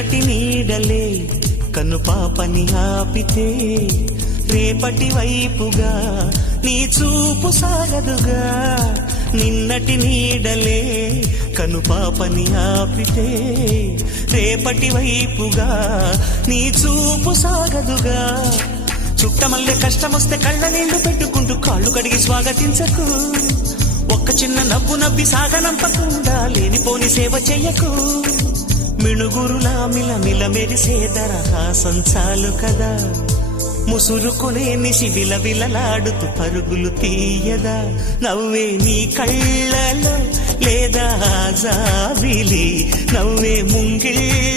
నిన్నటి నీడలే కన్ను పాపని ఆపితే రేపటి వైపుగా నీ చూపు సాగదుగా. నిన్నటి నీడలే కను పాపని ఆపితే రేపటి వైపుగా నీ చూపు సాగదుగా. చుట్టమల్లె కష్టమొస్తే కళ్ళ నీళ్లు పెట్టుకుంటూ కాళ్ళు కడిగి స్వాగతించకు. ఒక్క చిన్న నవ్వు నవ్వి సాగనంపకుండా లేనిపోని సేవ చెయ్యకు. మిణుగురులా మిలమిల మెరిసే దరహాసం చాలు కదా. ముసురుకునే నిశి విలవిలలాడుతూ పరుగులు తీయదా. నవ్వే నీ కళ్ళలో లేదా జాబిలి, నవ్వే ముంగిళ్ళ